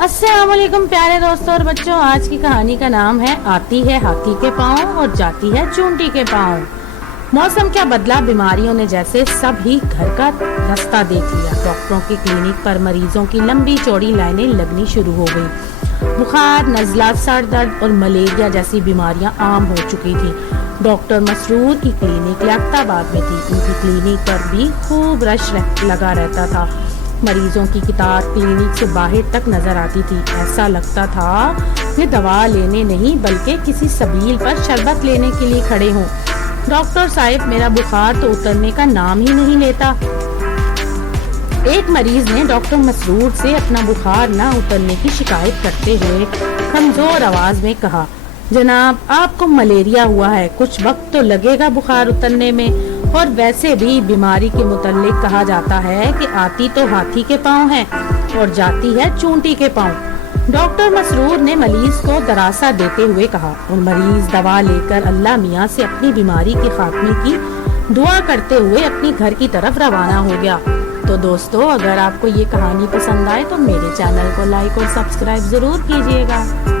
अस्सलाम वालेकुम प्यारे दोस्तों और बच्चों, आज की कहानी का नाम है आती है हाथी के पाँव और जाती है चूंटी के पाँव। मौसम क्या बदला, बीमारियों ने जैसे सब ही घर का रास्ता देख लिया। डॉक्टरों के क्लिनिक पर मरीजों की लंबी चौड़ी लाइनें लगनी शुरू हो गई। बुखार, नज़ला, सर दर्द और मलेरिया जैसी बीमारियां आम हो चुकी थी। डॉक्टर मसरूर की क्लिनिक लियाकताबाद में थी। उनकी क्लिनिक पर भी खूब रश लगा रहता था। मरीजों की कितार क्लिनिक से बाहर तक नजर आती थी। ऐसा लगता था कि दवा लेने नहीं बल्कि किसी सबील पर शरबत लेने के लिए खड़े हों। डॉक्टर साहब, मेरा बुखार तो उतरने का नाम ही नहीं लेता। एक मरीज ने डॉक्टर मसरूर से अपना बुखार ना उतरने की शिकायत करते हुए कमजोर आवाज में कहा, जनाब आपको मलेरिया हुआ है, कुछ वक्त तो लगेगा बुखार उतरने में, और वैसे भी बीमारी के मुतल्लिक कहा जाता है कि आती तो हाथी के पाँव है और जाती है चूंटी के पाँव। डॉक्टर मसरूर ने मरीज को दरासा देते हुए कहा और मरीज दवा लेकर अल्लाह मियाँ से अपनी बीमारी के खात्मे की दुआ करते हुए अपनी घर की तरफ रवाना हो गया। तो दोस्तों, अगर आपको ये कहानी पसंद आए तो मेरे चैनल को लाइक और सब्सक्राइब जरूर कीजिएगा।